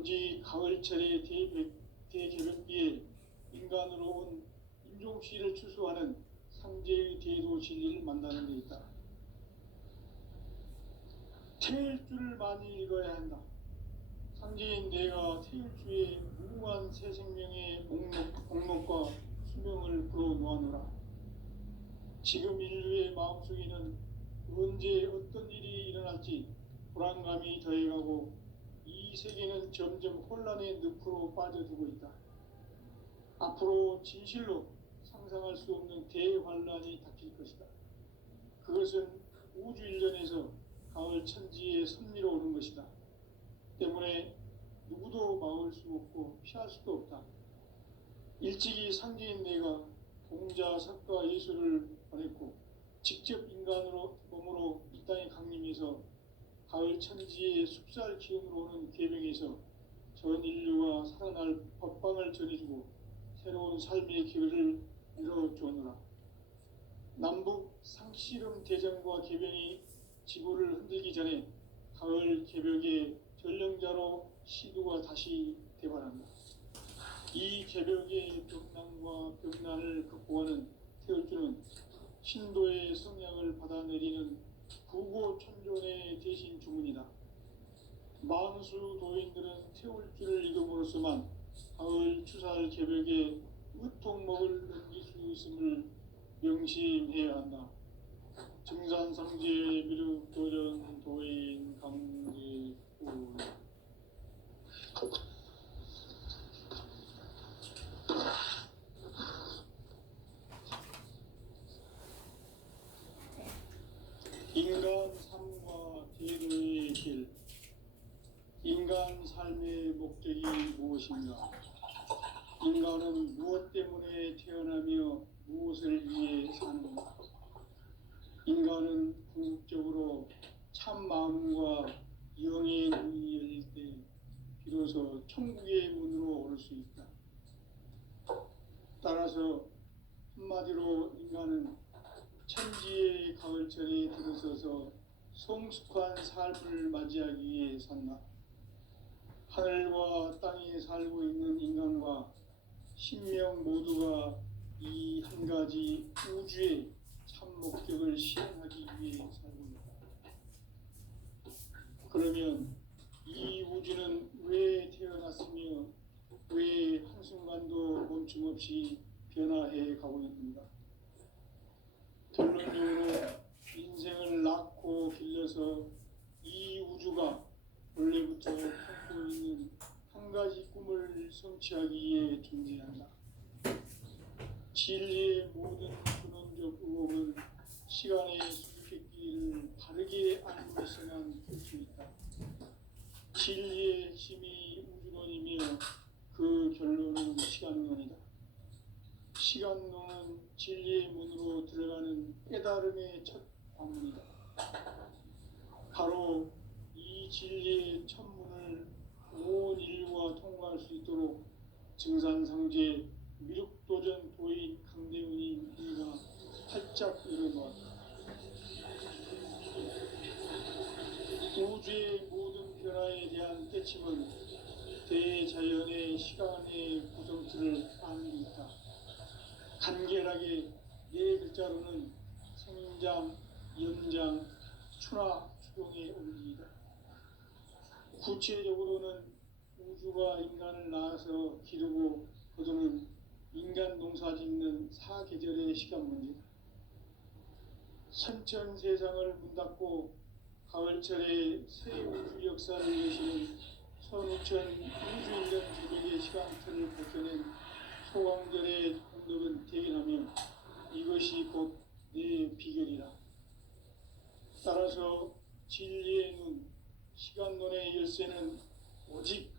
오직 가을철의 대개벽비에 인간으로 온 인종시를 추수하는 상제의 대도 진리를 만나는 데 있다. 태일 줄을 많이 읽어야 한다. 상제인 내가 태일주의 무궁한 새 생명의 목록과 수명을 불어놓아노라. 지금 인류의 마음속에는 언제 어떤 일이 일어날지 불안감이 더해가고 이 세계는 점점 혼란의 늪으로 빠져들고 있다. 앞으로 진실로 상상할 수 없는 대환란이 닥칠 것이다. 그것은 우주 일련에서 가을 천지의 섭리로 오는 것이다. 때문에 누구도 막을 수 없고 피할 수도 없다. 일찍이 상제인 내가 공자, 석가, 예수를 보냈고 직접 인간으로 몸으로 이 땅에 강림해서 가을 천지의 숲살 기운으로 오는 계명에서 전 인류가 살아날 법방을 전해주고 새로운 삶의 길을 열어주었노라. 남북 상씨름 대전과 개병이 지구를 흔들기 전에 가을 개벽의 전령자로 시두가 다시 대발한다. 이 개벽의 벽난과 벽난을 극복하는 태울주는 신도의 성향을 받아내리는 구고천존의 대신 주문이다. 만수 도인들은 태울주를 읽음으로써만 가을 추살 개벽에 으통목을 넘길 수 있음을 명심해야 한다. 증산상제 미륵도전 도인 강제울 인간 삶과 제도의 길. 인간 삶의 목적이 무엇인가? 인간은 무엇 때문에 태어나며 무엇을 위해 사는가? 인간은 궁극적으로 참 마음과 영의 문이 열릴 때 비로소 천국의 문으로 오를 수 있다. 따라서 한마디로 인간은 천지의 가을철에 들어서서 성숙한 삶을 맞이하기 위해 산다. 하늘과 땅에 살고 있는 인간과 신명 모두가 이 한 가지 우주의 참 목적을 실현하기 위해 살고 있다. 그러면 이 우주는 왜 태어났으며 왜 한순간도 멈춤 없이 변화해 가고 있는가? 결론적으로 인생을 낳고 길러서 이 우주가 원래부터 품고 있는 한 가지 꿈을 성취하기 위해 존재한다. 진리의 모든 근원적 의혹은 시간의 수수께끼를 바르게 알고 있어야만 풀 수 있다. 진리의 핵심이 우주론이며 그 결론은 시간론이다. 시간론은 진리의 문으로 들어가는 깨달음의 첫 관문이다. 바로 이 진리의 첫 문을 온 인류가 통과할 수 있도록 증산상제 미륵도전 도인 강대훈이 우리가 활짝 열어놓았다. 우주의 모든 변화에 대한 깨침은 대자연의 시간의 구성틀을 아는 데 있다. 간결하게 네 글자로는 생장, 연장, 추나 추동의 원리이다. 구체적으로는 우주가 인간을 낳아서 기르고 거두는 인간 농사 짓는 사계절의 시간 문제다. 선천 세상을 문 닫고 가을철에 새 우주 역사를 여시는 선우천 우주인전 개벽의 시간틀을 벗겨낸 소강절의 공덕은 대견하며 이것이 곧 내 비결이라. 따라서 진리의 눈, 시간론의 열쇠는 오직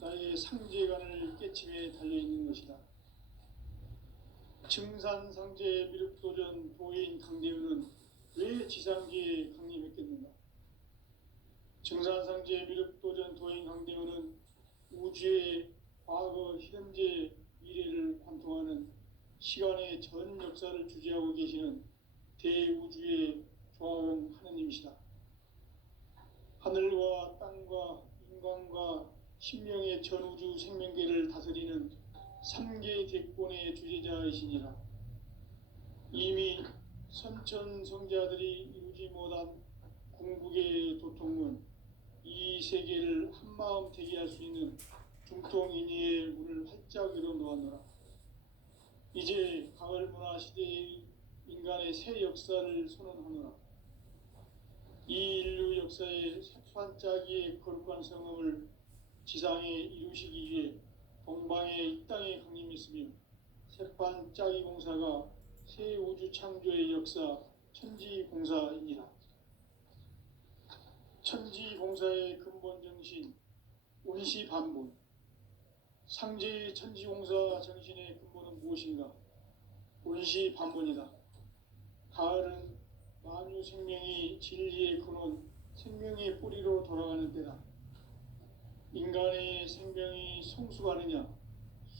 나의 상제관을 깨침에 달려있는 것이다. 증산상제 미륵도전 도인 강대훈은 왜 지상계에 강림했겠는가? 증산상제 미륵도전 도인 강대훈은 우주의 과거, 현재, 미래를 관통하는 시간의 전 역사를 주재하고 계시는 대우주의 조화원 하느님이시다. 하늘과 땅과 인간과 신명의 전우주 생명계를 다스리는 3계 대권의 주제자이시니라. 이미 선천성자들이 이루지 못한 궁극의 도통은 이 세계를 한마음 되게 할 수 있는 중통인의의 문을 활짝 열어놓았노라. 이제 가을 문화 시대의 인간의 새 역사를 선언하노라. 이 인류 역사의 새반짝이의 거룩한 성음을 지상에 이루시기 위해 동방의 이 땅에 강림했으며 새반짝이 공사가 새 우주 창조의 역사 천지공사이니라. 천지공사의 근본 정신 운시반본. 상제의 천지공사 정신의 근본은 무엇인가? 운시반본이다. 가을은 만유 생명이 진리의 근원, 생명의 뿌리로 돌아가는 때다. 인간의 생명이 성숙하느냐,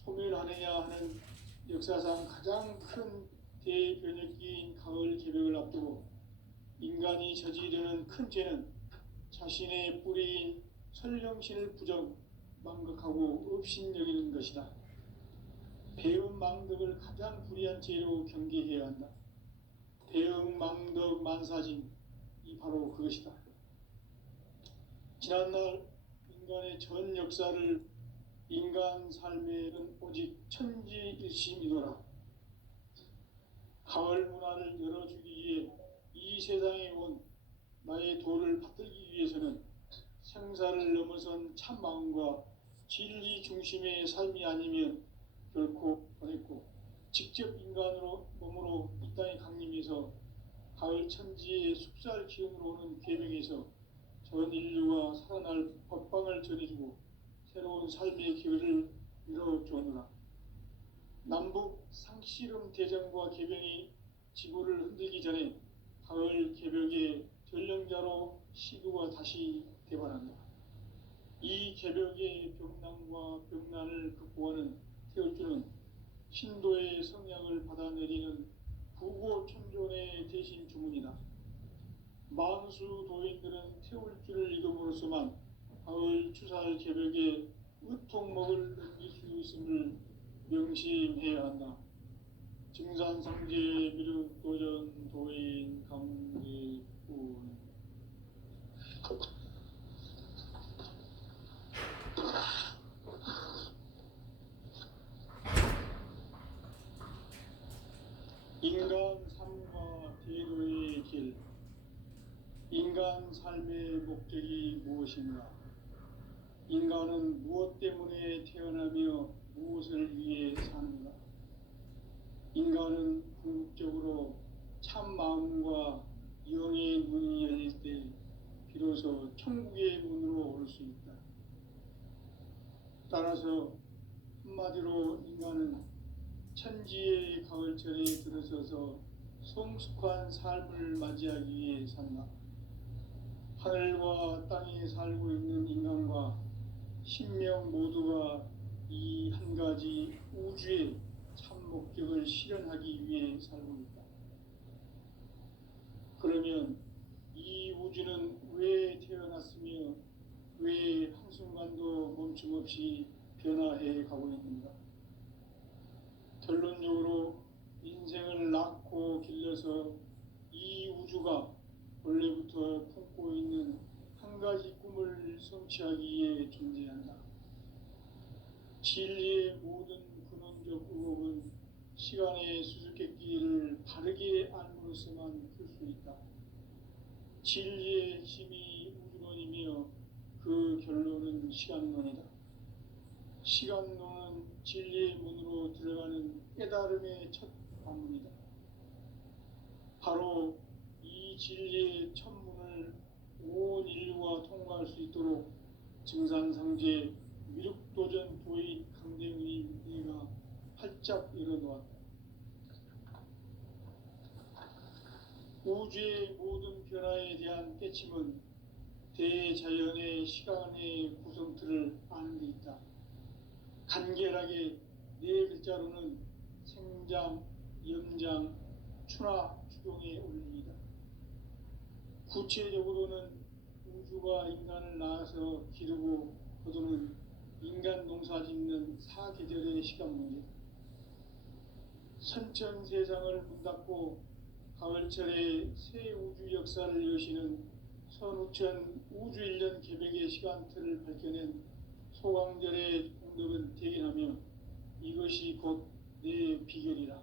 소멸하느냐 하는 역사상 가장 큰 대변혁기인 가을 개벽을 앞두고 인간이 저지르는 큰 죄는 자신의 뿌리인 설령신을 망각하고 업신여기는 것이다. 배음 망덕을 가장 불의한 죄로 경계해야 한다. 배음 망덕 만사진이 바로 그것이다. 지난날 인간의 전 역사를 인간 삶에는 오직 천지일심이노라. 가을 문화를 열어주기 위해 이 세상에 온 나의 도를 받들기 위해서는 생사를 넘어선 참 마음과 진리 중심의 삶이 아니면 결코 보냈고, 직접 인간으로 몸으로 이 땅에 강림해서 가을 천지의 숙살 기운으로 오는 계명에서 전 인류가 살아날 법방을 전해주고 새로운 삶의 기회를 열어주었노라. 남북 상씨름 대전과 계병이 지구를 흔들기 전에 가을 개벽의 전령자로 시구가 다시 대발한다. 이 개벽의 병난과 병난을 극복하는 태울주는 신도의 성약을 받아내리는 부고천존의 대신 주문이다. 만수 도인들은 태울주를 읽음으로써만 가을 추살 개벽의 의통목을 넘길 수 있음을 명심해야 한다. 증산상제 미륵도전 도인 강대군. 인간 삶과 대도의 길. 인간 삶의 목적이 무엇인가? 인간은 무엇 때문에 태어나며 무엇을 위해 사는가? 인간은 궁극적으로 참 마음과 영의 문이 열릴 때 비로소 천국의 문으로 올 수 있다. 따라서 한마디로 인간은 천지의 가을철에 들어서서 성숙한 삶을 맞이하기 위해 산다. 하늘과 땅에 살고 있는 인간과 신명 모두가 이 한 가지 우주의 참 목적을 실현하기 위해 살고 있다. 그러면 이 우주는 왜 태어났으며 왜 한순간도 멈춤없이 변화해 가고 있는가? 결론적으로 인생을 낳고 길러서 이 우주가 원래부터 품고 있는 한 가지 꿈을 성취하기 위해 존재한다. 진리의 모든 근원적 의혹은 시간의 수수께끼를 바르게 알므로서만 풀 수 있다. 진리의 힘이 우주론이며 그 결론은 시간론이다. 시간론은 진리의 문으로 들어가는 깨달음의 첫 관문이다. 바로 이 진리의 첫 문을 온 인류가 통과할 수 있도록 증산상제 미륵도전 도인 강대훈이 내가 활짝 열어놓았다. 우주의 모든 변화에 대한 깨침은 대자연의 시간의 구성틀을 아는 데 있다. 간결하게 네 글자로는 생장, 염장, 추나, 추동의 원리이다. 구체적으로는 우주가 인간을 낳아서 기르고 거두는 인간 농사 짓는 사계절의 시간 문제, 선천 세상을 문 닫고 가을철에 새 우주 역사를 여시는 선우천 우주일년 개벽의 시간틀을 밝혀낸 소강절의 공덕은 대견하며 이것이 곧 내 비결이라.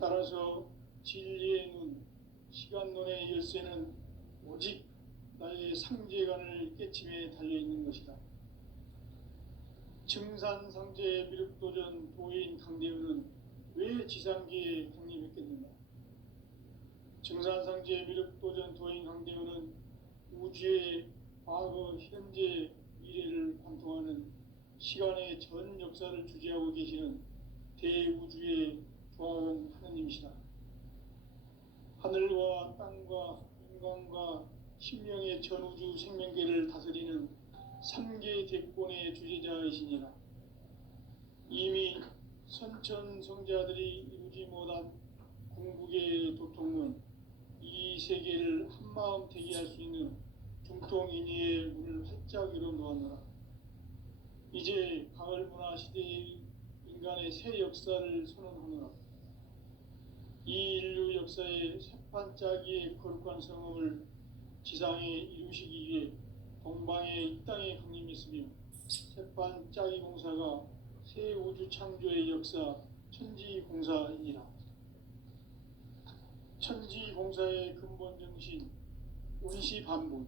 따라서 진리의 눈, 시간론의 열쇠는 오직 나의 상제관을 깨침에 달려있는 것이다. 증산상제 미륵도전 도인 강대우는 왜 지상계에 강림했겠는가? 증산상제 미륵도전 도인 강대우는 우주의 과거, 현재, 미래를 관통하는 시간의 전 역사를 주재하고 계시는 대우주의 조화원 하느님이시다. 하늘과 땅과 인간과 신명의 전우주 생명계를 다스리는 3개 대권의 주제자이시니라. 이미 선천성자들이 이루지 못한 궁극의 도통은 이 세계를 한마음 대기할 수 있는 중통인의의 문을 활짝 열어놓았노라. 이제 가을 문화 시대의 인간의 새 역사를 선언하노라. 이 인류 역사의 새판짜기의 거룩한 성음을 지상에 이루시기 위해 동방의 이 땅에 강림했으며 새판짜기 공사가 새 우주 창조의 역사 천지공사이니라. 천지공사의 근본 정신 운시반본,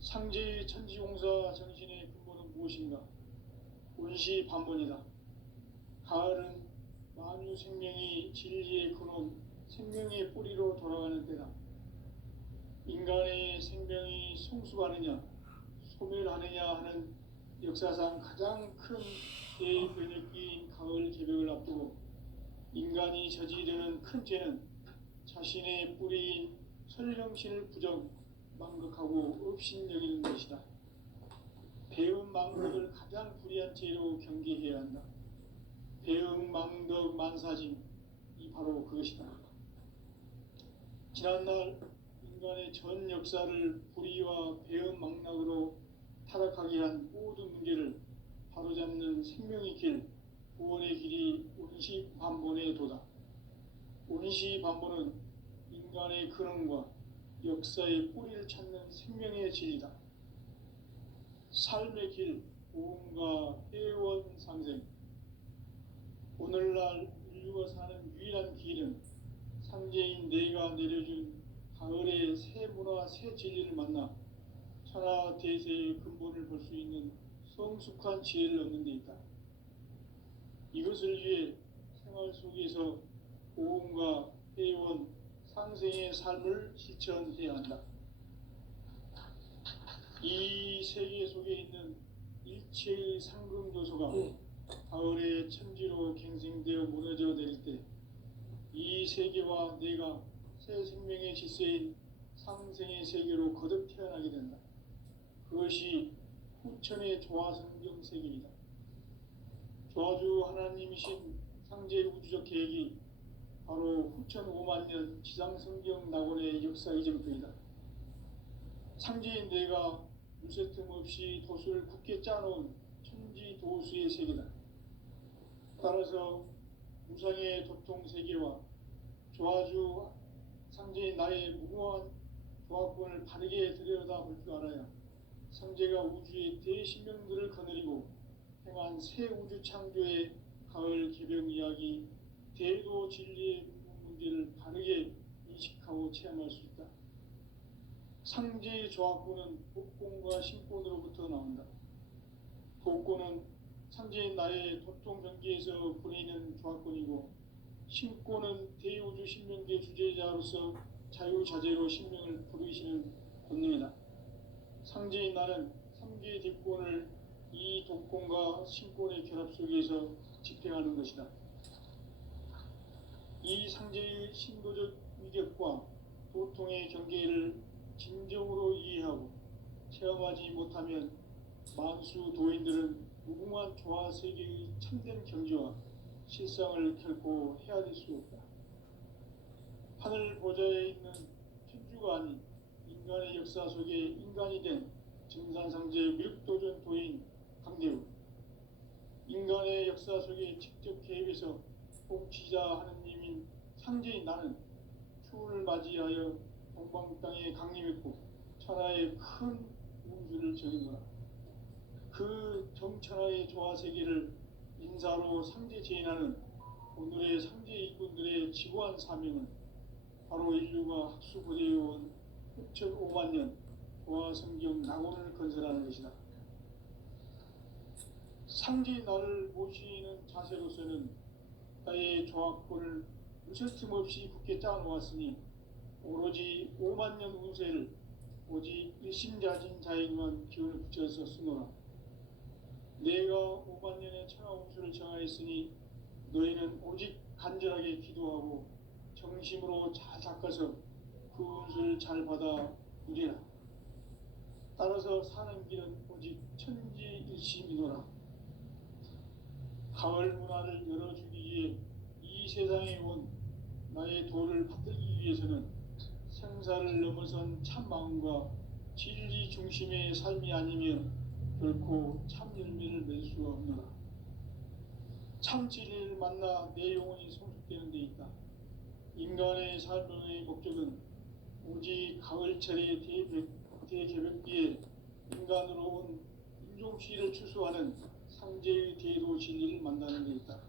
상제의 천지공사 정신의 근본은 무엇인가? 운시반본이다. 가을은 만유 생명이 진리의 근원, 생명의 뿌리로 돌아가는 때다. 인간의 생명이 성숙하느냐, 소멸하느냐 하는 역사상 가장 큰 대변혁기인 가을 개벽을 앞두고 인간이 저지르는 큰 죄는 자신의 뿌리인 설령신을 부정, 망극하고 업신여기는 것이다. 배음 망덕을 가장 불의한 죄로 경계해야 한다. 배음 망덕 만사짐이 바로 그것이다. 지난날 인간의 전 역사를 불의와 배음 망락으로 타락하게 한 모든 문제를 바로잡는 생명의 길, 구원의 길이 운시반본의 도다. 운시반본은 인간의 근원과 역사의 뿌리를 찾는 생명의 진리다. 삶의 길, 고음과 회원 상생. 오늘날 인류가 사는 유일한 길은 상제인 내가 내려준 가을의 새 문화, 새 진리를 만나 천하 대세의 근본을 볼 수 있는 성숙한 지혜를 얻는 데 있다. 이것을 위해 생활 속에서 고음과 회원, 상생의 삶을 실천해야 한다. 이 세계 속에 있는 일체의 상금 요소가 가을의 천지로 갱생되어 무너져 내릴 때 이 세계와 내가 새 생명의 질서인 상생의 세계로 거듭 태어나게 된다. 그것이 후천의 조화성경 세계이다. 조화주 하나님이신 상제 우주적 계획이 바로 후천 5만년 지상성경 낙원의 역사 이전부이다. 상제인 내가 무쇠틈 없이 도수를 굳게 짜놓은 천지 도수의 세계다. 따라서 무상의 도통 세계와 조화주 상제인 나의 무궁한 조화권을 바르게 들여다볼 줄 알아야 상제가 우주의 대신명들을 거느리고 행한 새 우주 창조의 가을 개벽 이야기, 대도 진리의 문제를 바르게 인식하고 체험할 수 있다. 상제의 조화권은 복권과 신권으로부터 나온다. 복권은 상제인 나의 도통 경계에서 보내는 조화권이고, 신권은 대우주 신명계 주제자로서 자유자재로 신명을 부르시는 본능이다. 상제인 나는 3개의 대권을 이 도권과 신권의 결합 속에서 집행하는 것이다. 이 상제의 신도적 위격과 도통의 경계를 진정으로 이해하고 체험하지 못하면 만수 도인들은 무궁한 조화 세계의 참된 경지와 실상을 결코 헤아릴 수 없다. 하늘 보좌에 있는 천주가 아닌 인간의 역사 속에 인간이 된 증산 증산상제 미륵도전 도인 강대우. 인간의 역사 속에 직접 개입해서 복지자 하느님인 상제인 나는 추운을 맞이하여 동방 땅에 강림했고 천하의 큰 운수를 정했노라. 그 정천하의 조화 세계를 인사로 상제 제인하는 오늘의 상제 일꾼들의 지고한 사명은 바로 인류가 학수고대해온 6,500만 년 조화 성경 낙원을 건설하는 것이다. 상제의 나를 모시는 자세로서는 나의 조화권을 무슨 틈없이 굳게 짜놓았으니 오로지 5만 년 운세를 오직 일심자진 자에게만 기운을 붙여서 쓰노라. 내가 5만 년의 천하 운수를 정하였으니 너희는 오직 간절하게 기도하고 정심으로 잘 닦아서 그 운수를 잘 받아 누리라. 따라서 사는 길은 오직 천지일심이노라. 가을 문화를 열어주기 위해 이 세상에 온 나의 도를 받들기 위해서는 생사를 넘어선 참 마음과 진리 중심의 삶이 아니면 결코 참 열매를 맺을 수가 없노라. 참 진리를 만나 내 영혼이 성숙되는 데 있다. 인간의 삶의 목적은 오직 가을철의 대개벽기에 인간으로 온 인종시를 추수하는 상제의 대도 진리를 만나는 데 있다.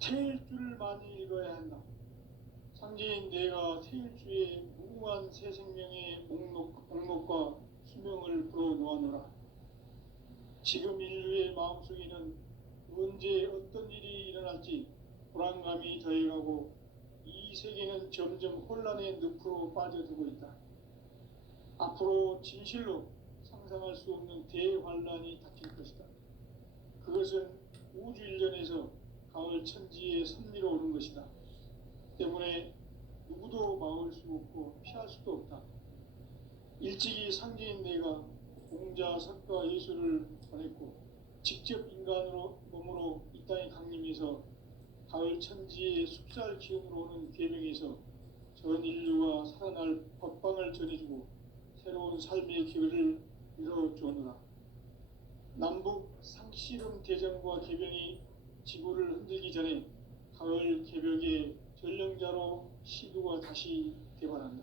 태일주를 많이 읽어야 한다. 상제인 내가 태일주의 무궁한 새 생명의 목록과 수명을 불어놓아노라. 지금 인류의 마음속에는 언제 어떤 일이 일어날지 불안감이 더해가고 이 세계는 점점 혼란의 늪으로 빠져들고 있다. 앞으로 진실로 상상할 수 없는 대환란이 닥칠 것이다. 그것은 우주 일련에서 가을 천지의 섭리로 오는 것이다. 때문에 누구도 막을 수 없고 피할 수도 없다. 일찍이 상제인 내가 공자, 석가, 예수를 보냈고 직접 인간으로 몸으로 이 땅에 강림해서 가을 천지의 숲살 기운으로 오는 계명에서 전 인류가 살아날 법방을 전해주고 새로운 삶의 길을 열어주오노라. 남북 상씨름 대전과 개병이 지구를 흔들기 전에 가을 개벽의 전령자로 시두가 다시 개발한다.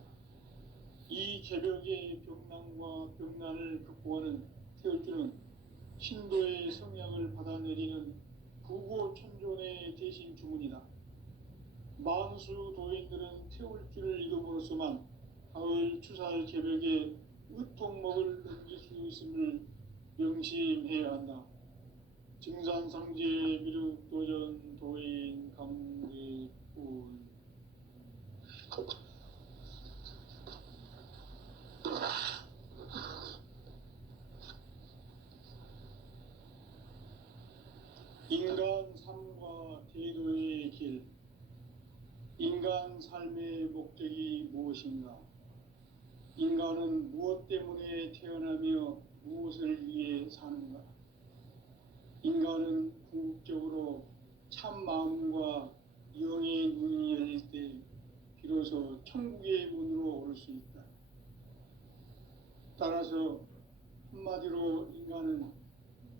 이 개벽의 병난과 병난을 극복하는 태울주는 신도의 성향을 받아내리는 부고천존의 대신 주문이다. 만수 도인들은 태울주를 읽음으로써만 가을 추살 개벽에 으통목을 넘길 수 있음을 명심해야 한다. 증산상제 미륵도전 도인 강대훈. 인간 삶과 대도의 길. 인간 삶의 목적이 무엇인가? 인간은 무엇 때문에 태어나며 무엇을 위해 사는가? 인간은 궁극적으로 참 마음과 영의 눈이 열릴 때 비로소 천국의 문으로 올 수 있다. 따라서 한마디로 인간은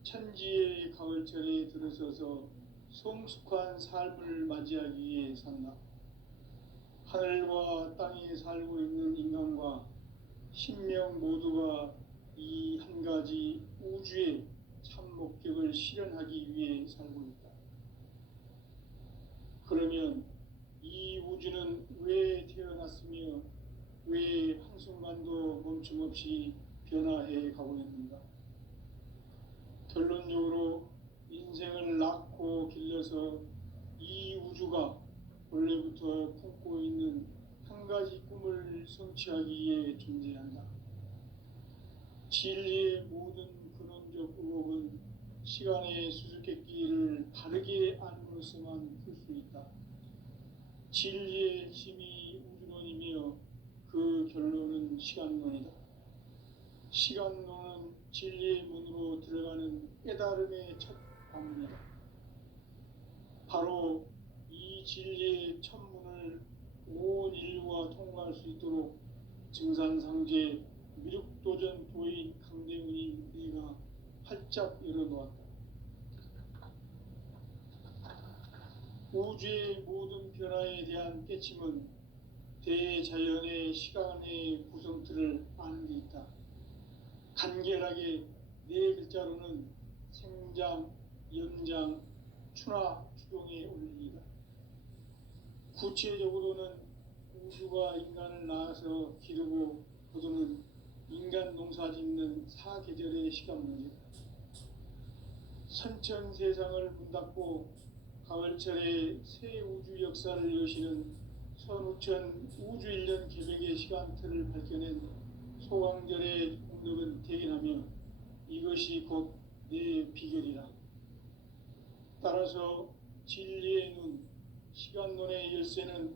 천지의 가을철에 들어서서 성숙한 삶을 맞이하기 위해 산다. 하늘과 땅에 살고 있는 인간과 신명 모두가 이 한 가지 우주의 참 목적을 실현하기 위해 살고 있다. 그러면 이 우주는 왜 태어났으며 왜 한순간도 멈춤없이 변화해 가고 있는가? 결론적으로 인생을 낳고 길러서 이 우주가 원래부터 품고 있는 한 가지 꿈을 성취하기 위해 존재한다. 진리의 모든 근원적 의혹은 시간의 수수께끼를 바르게 안으로서만 풀 수 있다. 진리의 힘이 우주론이며 그 결론은 시간론이다. 시간론은 진리의 문으로 들어가는 깨달음의 첫 관문이다. 바로 이 진리의 첫 문을 온 인류가 통과할 수 있도록 증산상제 미륵도전 도인 강대훈이 내가 활짝 열어놓았다. 우주의 모든 변화에 대한 깨침은 대자연의 시간의 구성틀을 아는 데 있다. 간결하게 네 글자로는 생장, 연장, 추나 추동의 원리이다. 구체적으로는 우주가 인간을 낳아서 기르고 거두는 인간 농사 짓는 사계절의 시간 문제다. 선천 세상을 문닫고 가을철에 새 우주 역사를 여시는 선우천 우주 1년 개벽의 시간틀을 밝혀낸 소강절의 공덕은 대견하며 이것이 곧 내 비결이라. 따라서 진리의 눈, 시간론의 열쇠는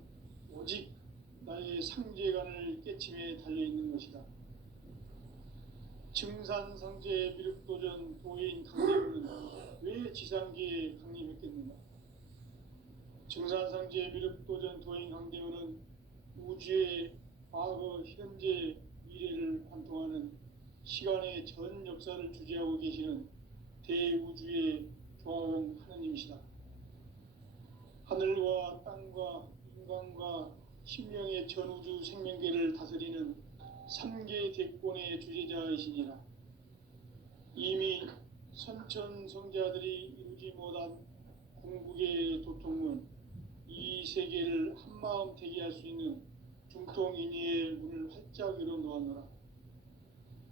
오직 나의 상제관을 깨침에 달려있는 것이다. 증산상제 미륵도전 도인 강대훈은 왜 지상계에 강림했겠는가? 증산상제 미륵도전 도인 강대훈은 우주의 과거, 현재, 미래를 관통하는 시간의 전 역사를 주재하고 계시는 대우주의 조화원 하느님이시다. 하늘과 땅과 인간과 신명의 전우주 생명계를 다스리는 3계 대권의 주제자이시니라. 이미 선천성자들이 이루지 못한 궁극의 도통은 이 세계를 한마음 되게 할 수 있는 중통인의의 문을 활짝 열어놓았노라.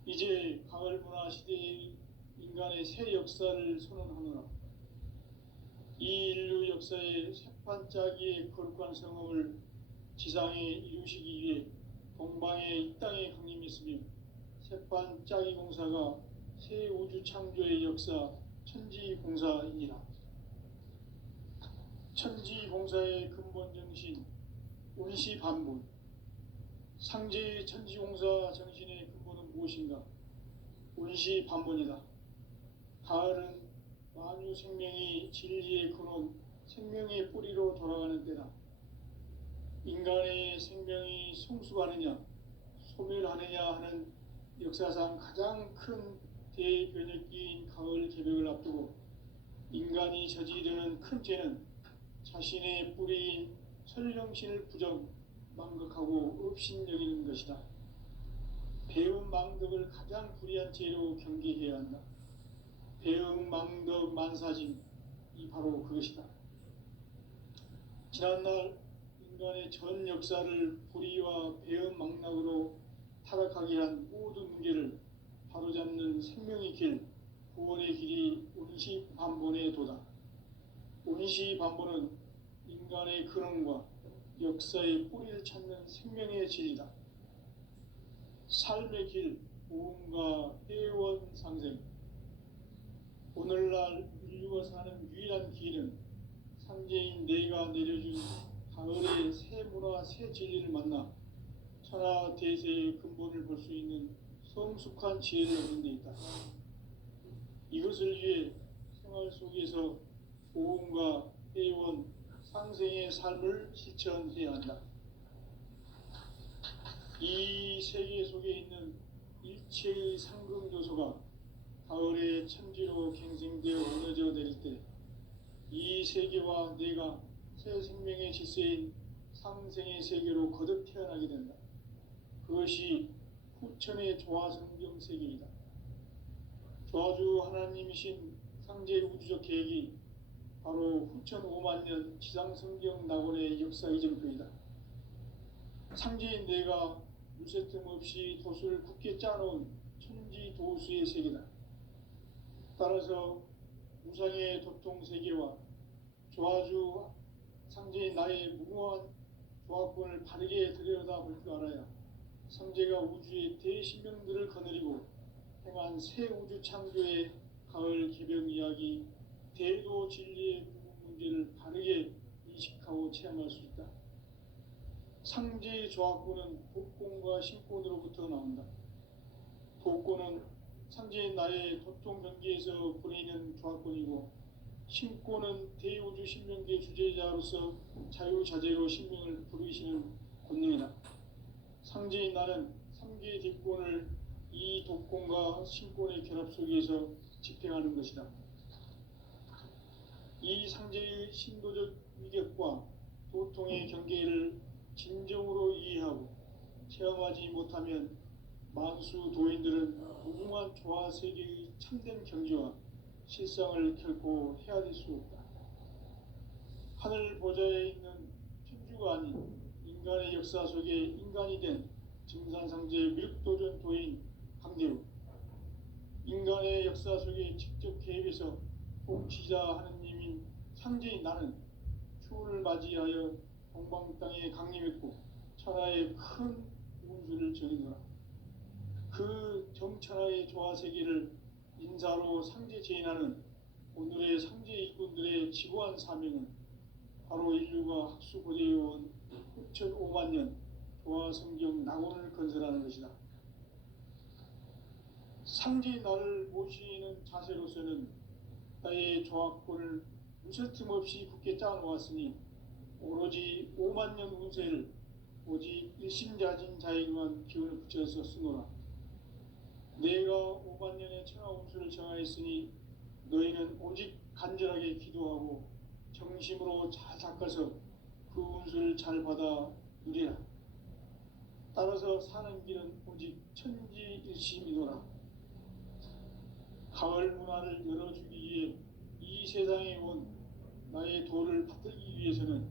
이제 가을 문화 시대의 인간의 새 역사를 선언하노라. 이 인류 역사의 새판짜기의 거룩한 성험을 지상에 이루시기 위해 동방의 이 땅에 강림했으며 새판짜기 공사가 새 우주 창조의 역사 천지공사이니라. 천지공사의 근본 정신 운시반분. 상제의 천지공사 정신의 근본은 무엇인가? 운시반분이다. 가을은 만유 생명이 진리의 근원, 생명의 뿌리로 돌아가는 때다. 인간의 생명이 성숙하느냐, 소멸하느냐 하는 역사상 가장 큰 대변혁기인 가을 개벽을 앞두고 인간이 저지르는 큰 죄는 자신의 뿌리인 설령신을 부정, 망각하고 업신여기는 것이다. 배움 망덕을 가장 불의한 죄로 경계해야 한다. 배움 망덕 만사짐이 바로 그것이다. 지난날 인간의 전 역사를 불의와 배움 망락으로 타락하게 한 모든 문제를 바로잡는 생명의 길, 구원의 길이 운시반본의 도다. 운시반본은 인간의 근원과 역사의 뿌리를 찾는 생명의 진리다. 삶의 길, 보험과 회원 상생. 오늘날 인류가 사는 유일한 길은 상제인 내가 내려준 가을의 새 문화, 새 진리를 만나 천하 대세의 근본을 볼 수 있는 성숙한 지혜를 얻는 데 있다. 이것을 위해 생활 속에서 보험과 회원, 상생의 삶을 실천해야 한다. 이 세계 속에 있는 일체의 상금 요소가 가을의 천지로 갱생되어 무너져 내릴 때 이 세계와 내가 새 생명의 질서인 상생의 세계로 거듭 태어나게 된다. 그것이 후천의 조화성경 세계이다. 조화주 하나님이신 상제 우주적 계획이 바로 후천 5만 년 지상성경 낙원의 역사 이정표이다. 상제인 내가 물새틈 없이 도수를 굳게 짜놓은 천지도수의 세계다. 따라서 무상의 도통세계와 조화주 상제인 나의 무모한 조합권을 바르게 들여다볼 줄 알아야 상제가 우주의 대신명들을 거느리고 행한 새 우주 창조의 가을 개벽 이야기, 대도 진리의 문제를 바르게 인식하고 체험할 수 있다. 상제의 조합권은 복권과 신권으로부터 나온다. 복권은 상제인 나의 도통 경계에서 보내는 조합권이고, 신권은 대우주 신명계 주제자로서 자유자재로 신명을 부르시는 권능이다. 상제인 나는 3계 대권을 이 독권과 신권의 결합 속에서 집행하는 것이다. 이 상제의 신도적 위격과 도통의 경계를 진정으로 이해하고 체험하지 못하면 만수 도인들은 무궁한 조화세계의 참된 경지와 실상을 결코 헤아릴 수 없다. 하늘 보좌에 있는 천주가 아닌 인간의 역사 속에 인간이 된 증산상제 미륵도전 도인 강대우, 인간의 역사 속에 직접 개입해서 통치자 하느님인 상제인 나는 추운을 맞이하여 동방 땅에 강림했고 천하의 큰 운수를 전이노라. 그 정천하의 조화세계를 인사로 상제 제인하는 오늘의 상제 일꾼들의 지고한 사명은 바로 인류가 학수고대해온 6,500만 년 조화성경 낙원을 건설하는 것이다. 상제의 나를 모시는 자세로서는 나의 조화권을 무설 틈 없이 굳게 짜놓았으니 오로지 5만 년 운세를 오직 일심자진 자에게만 기운을 붙여서 쓰노라. 내가 5만 년의 천하 운수를 정하였으니 너희는 오직 간절하게 기도하고 정심으로 잘 닦아서 그 운수를 잘 받아 누리라. 따라서 사는 길은 오직 천지일심이노라. 가을 문화를 열어주기 위해 이 세상에 온 나의 도를 받들기 위해서는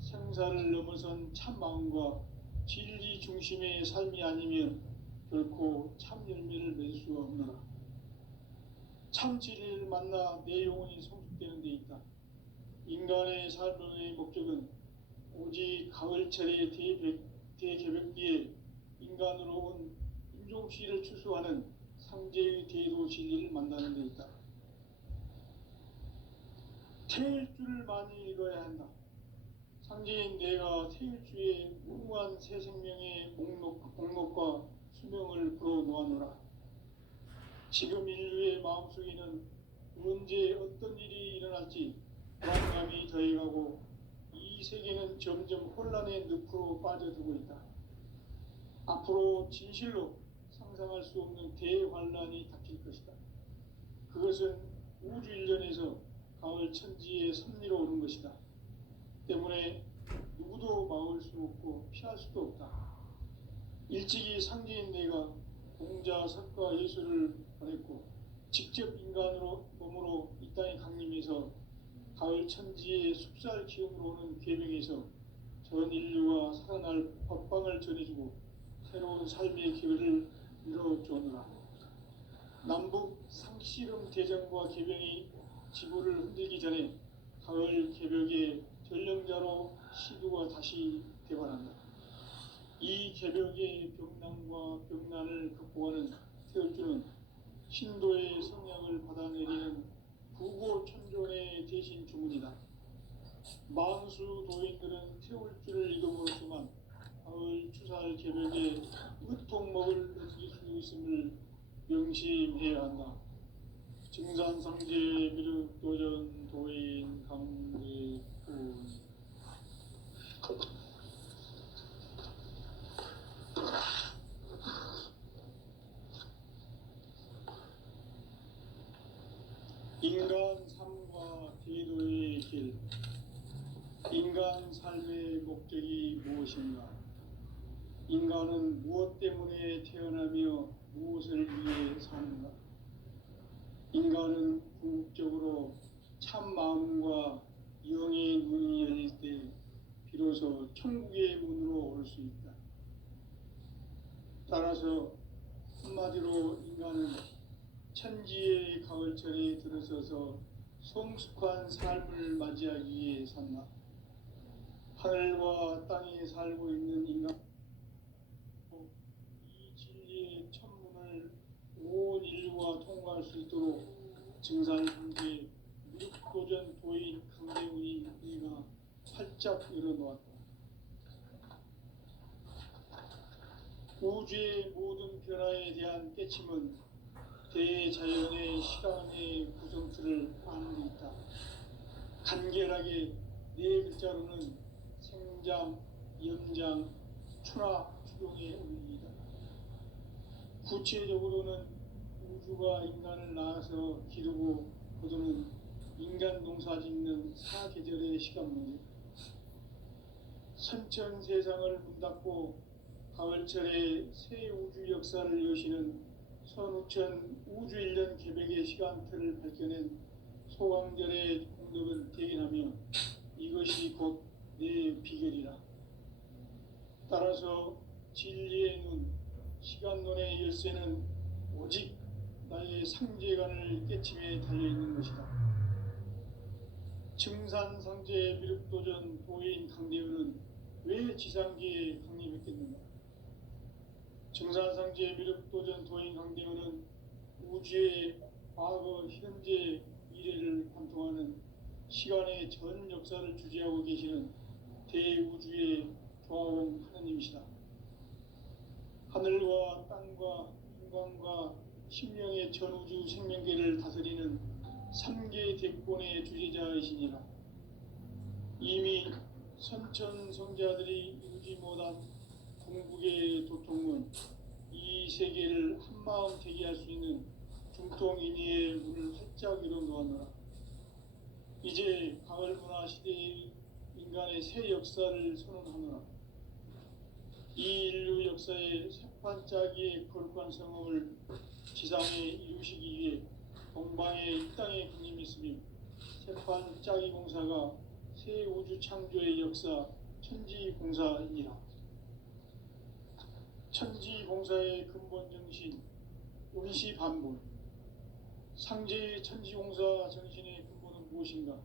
생사를 넘어선 참 마음과 진리 중심의 삶이 아니면 결코 참 열매를 맺을 수 없노라. 참 진리를 만나 내 영혼이 성숙되는 데 있다. 인간의 삶의 목적은 오직 가을철의 대개벽기에 인간으로 온 인종시를 추수하는 상제의 대도 진리를 만나는 데 있다. 태일주를 많이 읽어야 한다. 상제인 내가 태일주의 무궁한 새 생명의 목록과 수명을 불어놓아노라. 지금 인류의 마음속에는 언제 어떤 일이 일어날지 불안감이 더해가고 이 세계는 점점 혼란의 늪으로 빠져들고 있다. 앞으로 진실로 상상할 수 없는 대환란이 닥칠 것이다. 그것은 우주 일련에서 가을 천지의 섭리로 오는 것이다. 때문에 누구도 막을 수 없고 피할 수도 없다. 일찍이 상제인 내가 공자, 석가, 예수를 보냈고 직접 인간으로 몸으로 이 땅에 강림해서 가을 천지의 숲살 기운으로 오는 계명에서 전 인류가 살아날 법방을 전해주고 새로운 삶의 기회를 이뤄주오느라. 남북 상씨름 대전과 계병이 지구를 흔들기 전에 가을 개벽의 전령자로 시두가 다시 대발한다. 이 개벽의 병난과 병난을 극복하는 태울주는 신도의 성약을 받아내리는 부고천존의 대신 주문이다. 만수 도인들은 태울주를 이름으로서만 가을 추살 개벽에 으통먹을 넘길 수 있음을 명심해야 한다. 증산상제 미륵도전 도인 강대군. 인간 삶과 대도의 길. 인간 삶의 목적이 무엇인가? 인간은 무엇 때문에 태어나며 무엇을 위해 사는가? 인간은 궁극적으로 참 마음과 영의 눈이 열릴 때 비로소 천국의 문으로 올 수 있다. 따라서 한마디로 인간은 천지의 가을철에 들어서서 성숙한 삶을 맞이하기 위해 산다. 하늘과 땅에 살고 있는 인간, 이 진리의 천문을 온 인류가 통과할 수 있도록 증산상제 미륵도전 도인 강대훈이 이가 활짝 열어놓았다. 우주의 모든 변화에 대한 깨침은 대자연의 시간의 구성틀을 아는 데 있다. 간결하게 네 글자로는 생장, 연장, 추나, 추동의 원리이다. 구체적으로는 우주가 인간을 낳아서 기르고 거두는 인간 농사 짓는 사계절의 시간문제, 선천 세상을 문 닫고 가을철에 새 우주 역사를 여시는 선우천 우주일년 개백의 시간틀을 밝혀낸 소강절의 공덕은 대견하며 이것이 곧 내 비결이라. 따라서 진리의 눈, 시간론의 열쇠는 오직 나의 상제관을 깨침에 달려있는 것이다. 증산상제 미륵도전 도인 강대현은 왜 지상계에 강림했겠는가? 증산상제 미륵도전 도인 강대현은 우주의 과거, 현재, 미래를 관통하는 시간의 전 역사를 주재하고 계시는 대우주의 조화원 하느님이시다. 하늘과 땅과 인간과 심령의 전우주 생명계를 다스리는 3개 대권의 주제자이시니라. 이미 선천성자들이 이루지 못한 궁극의 도통문, 이 세계를 한마음 되게 할 수 있는 중통인의의 문을 활짝 열어 놓았노라. 이제 가을 문화 시대의 인간의 새 역사를 선언하노라. 이 인류 역사의 새판짜기의 거룩한 성험을 지상에 이루시기 위해 동방의 이 땅에 군림했으며 새판짜기 공사가 새 우주 창조의 역사 천지공사이니라. 천지공사의 근본 정신 운시반본, 상제의 천지공사 정신의 근본은 무엇인가?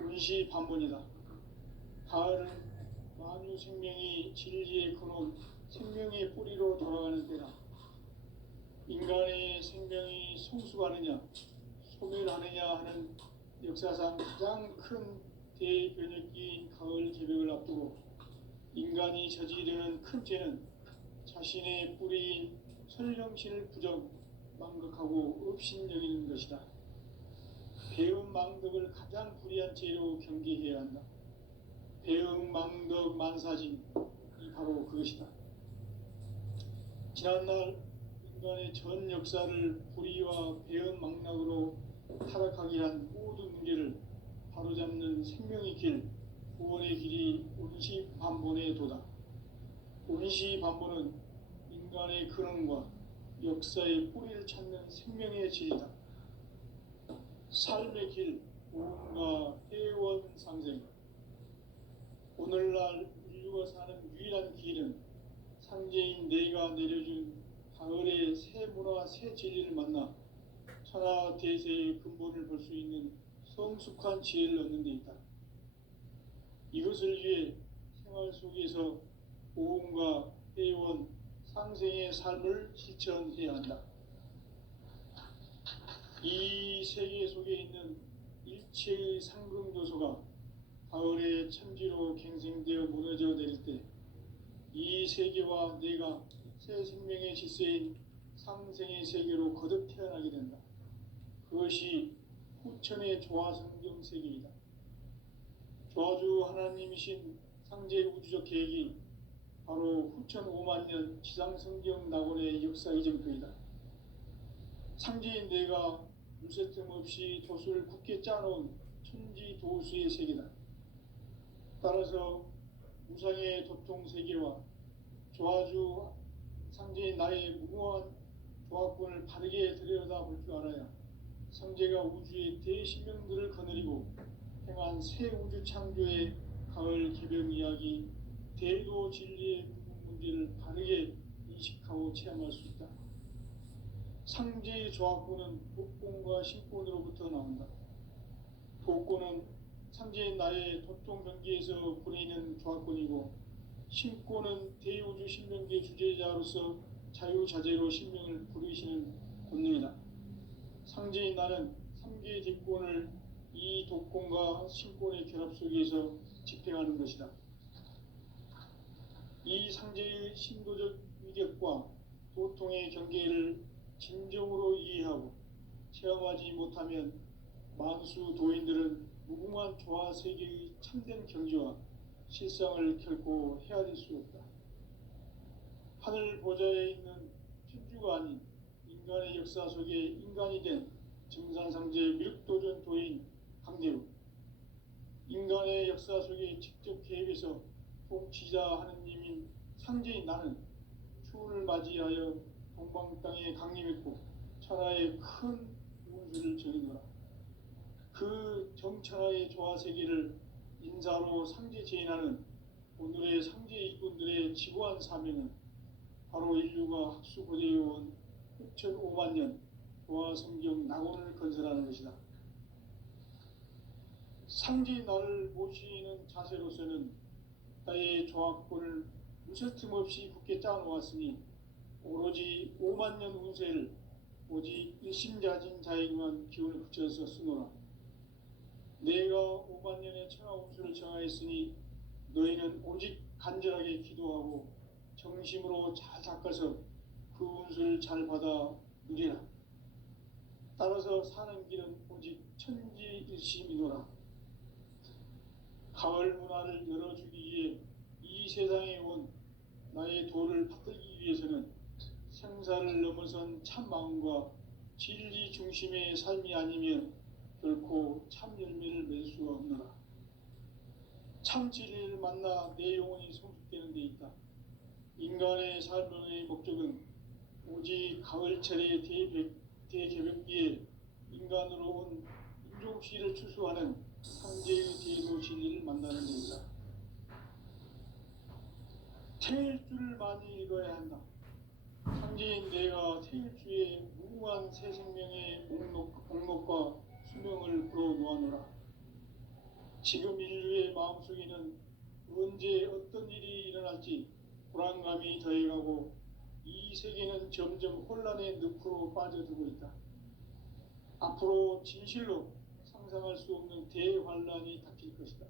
운시반본이다. 가을은 만유 생명이 진리의 근원, 생명의 뿌리로 돌아가는 때다. 인간의 생명이 성숙하느냐, 소멸하느냐 하는 역사상 가장 큰 대변혁기인 가을 개벽을 앞두고 인간이 저지르는 큰 죄는 자신의 뿌리인 설령신을 부정, 망각하고 업신여기는 것이다. 배음 망덕을 가장 불의한 죄로 경계해야 한다. 배음 망덕 만사진이 바로 그것이다. 지난날 인간의 전 역사를 불의와 배음 망락으로 타락하게 한 모든 문제를 바로잡는 생명의 길, 구원의 길이 운시반본의 도다. 운시반본은 인간의 근원과 역사의 뿌리를 찾는 생명의 질이다. 삶의 길, 고음과 해원상생. 오늘날 인류가 사는 유일한 길은 상제인 내가 내려준 가을의 새 문화, 새 진리를 만나 천하 대세의 근본을 볼 수 있는 성숙한 지혜를 얻는 데 있다. 이것을 위해 생활 속에서 고음과 해원, 상생의 삶을 실천해야 한다. 이 세계 속에 있는 일체의 상금 요소가 가을의 천지로 갱생되어 무너져 내릴 때 이 세계와 내가 새 생명의 질서인 상생의 세계로 거듭 태어나게 된다. 그것이 후천의 조화성경 세계이다. 조화주 하나님이신 상제 우주적 계획이 바로 후천 5만 년 지상성경 낙원의 역사 이정표이다. 상제인 내가 물새틈 없이 도수를 굳게 짜놓은 천지 도수의 세계다. 따라서 무상의 도통 세계와 조화주 상제인 나의 무궁한 조화권을 바르게 들여다볼 줄 알아야 상제가 우주의 대신명들을 거느리고 행한 새 우주 창조의 가을 개벽 이야기, 대도 진리의 문제를 바르게 인식하고 체험할 수 있다. 상제의 조화권은 복권과 신권으로부터 나온다. 복권은 상제인 나의 도통 경계에서 보내는 조화권이고, 신권은 대우주 신명계 주제자로서 자유자재로 신명을 부르시는 권능이다. 상제인 나는 3개의 뒷권을 이 독권과 신권의 결합 속에서 집행하는 것이다. 이 상제의 신도적 위력과 도통의 경계를 진정으로 이해하고 체험하지 못하면 만수 도인들은 무궁한 조화 세계의 참된 경지와 실상을 결코 헤아릴 수 없다. 하늘 보좌에 있는 우주가 아닌 인간의 역사 속에 인간이 된 증산상제 미륵도전 도인 강대우, 인간의 역사 속에 직접 개입해서 통치자 하느님인 상제인 나는 추운을 맞이하여 동방 땅에 강림했고 천하의 큰 운수를 전했노라. 그 정천하의 조화세계를 인사로 상제 제인하는 오늘의 상제 일꾼들의 지고한 사명은 바로 인류가 학수고대해온 6,500만 년 조화성경 낙원을 건설하는 것이다. 상제 나를 모시는 자세로서는 나의 조합권을 무쇠틈 없이 굳게 짜놓았으니 오로지 5만 년 운세를 오직 일심자진 자에게만 기운을 붙여서 쓰노라. 내가 5만 년의 천하 운수를 정하였으니 너희는 오직 간절하게 기도하고 정심으로 잘 닦아서 그 운수를 잘 받아 누리라. 따라서 사는 길은 오직 천지일심이노라. 가을 문화를 열어주기 위해 이 세상에 온 나의 도를 받들기 위해서는 생사를 넘어선 참 마음과 진리 중심의 삶이 아니면 결코 참 열매를 맺을 수가 없노라. 참 진리를 만나 내 영혼이 성숙되는 데 있다. 인간의 삶의 목적은 오직 가을철의 대개벽기에 인간으로 온 인종시를 추수하는 상제의 대도 진리를 만나는 데 있다. 태일주를 많이 읽어야 한다. 상제인 내가 태일주의 무궁한 새 생명의 목록과 수명을 불어놓아노라. 지금 인류의 마음속에는 언제 어떤 일이 일어날지 불안감이 더해가고 이 세계는 점점 혼란의 늪으로 빠져들고 있다. 앞으로 진실로 상상할 수 없는 대환란이 닥칠 것이다.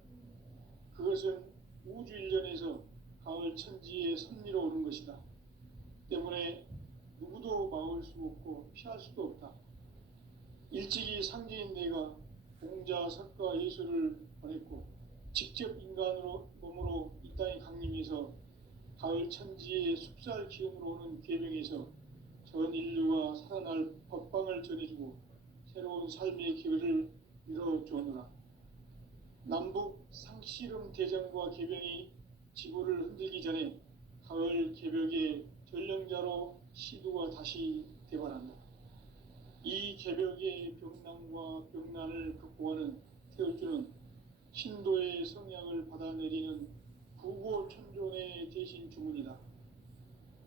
그것은 우주 일련에서 가을 천지의 섭리로 오는 것이다. 때문에 누구도 막을 수 없고 피할 수도 없다. 일찍이 상제인 내가 공자, 석가, 예수를 보냈고 직접 인간으로 몸으로 이 땅에 강림해서 가을 천지의 숲살 기운으로 오는 계명에서 전 인류가 살아날 법방을 전해주고 새로운 삶의 기회를 열어주었노라. 남북 상씨름 대전과 계병이 지구를 흔들기 전에 가을 개벽의 전령자로 시두가 다시 대발한다. 이 개벽의 병난과 병난을 극복하는 태울주는 신도의 성향을 받아내리는 구고천존의 대신 주문이다.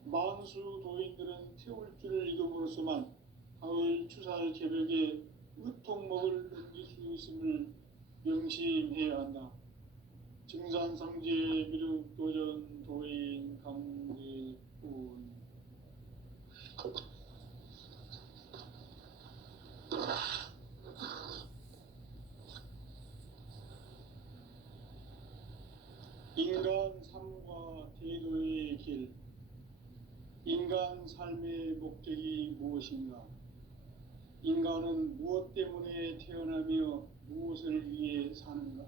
만수 도인들은 태울주를 읽음으로써만 가을 추살 개벽의 의통목을 넘길 수 있음을 명심해야 한다. 증산상제 미륵도전 도인 강대훈. 인간 삶과 대도의 길. 인간 삶의 목적이 무엇인가? 인간은 무엇 때문에 태어나며 무엇을 위해 사는가?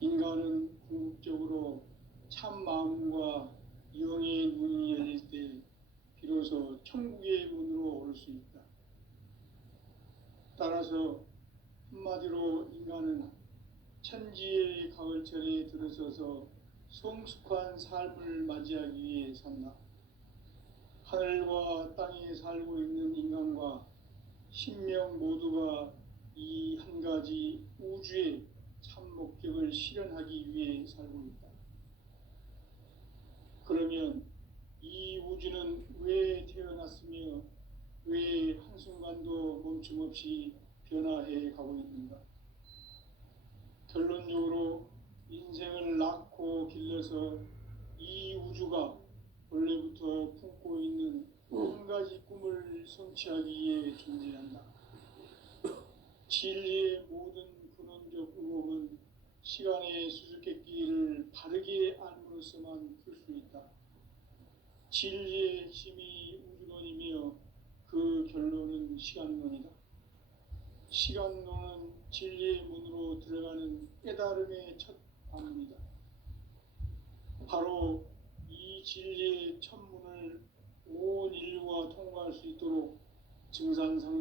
인간은 궁극적으로 참 마음과 영의 문이 열릴 때 비로소 천국의 문으로 올 수 있다. 따라서 한마디로 인간은 천지의 가을철에 들어서서 성숙한 삶을 맞이하기 위해 산다. 하늘과 땅에 살고 있는 인간과 신명 모두가 이 한 가지 우주의 참 목적을 실현하기 위해 살고 있다. 그러면 이 우주는 왜 태어났으며 왜 한순간도 멈춤없이 변화해 가고 있는가? 결론적으로 인생을 낳고 길러서 이 우주가 원래부터 품고 있는 한 가지 꿈을 성취하기 위해 존재한다. 진리의 모든 근원적 의혹은 시간의 수수께끼를 바르게 알므로써만 풀 수 있다. 진리의 핵심이 우주론이며 그 결론은 시간론이다. 시간론은 진리의 문으로 들어가는 깨달음의 첫 방문이다. 바로 이 진리의 첫 문을 온 인류가 통과할 수 있도록 증산성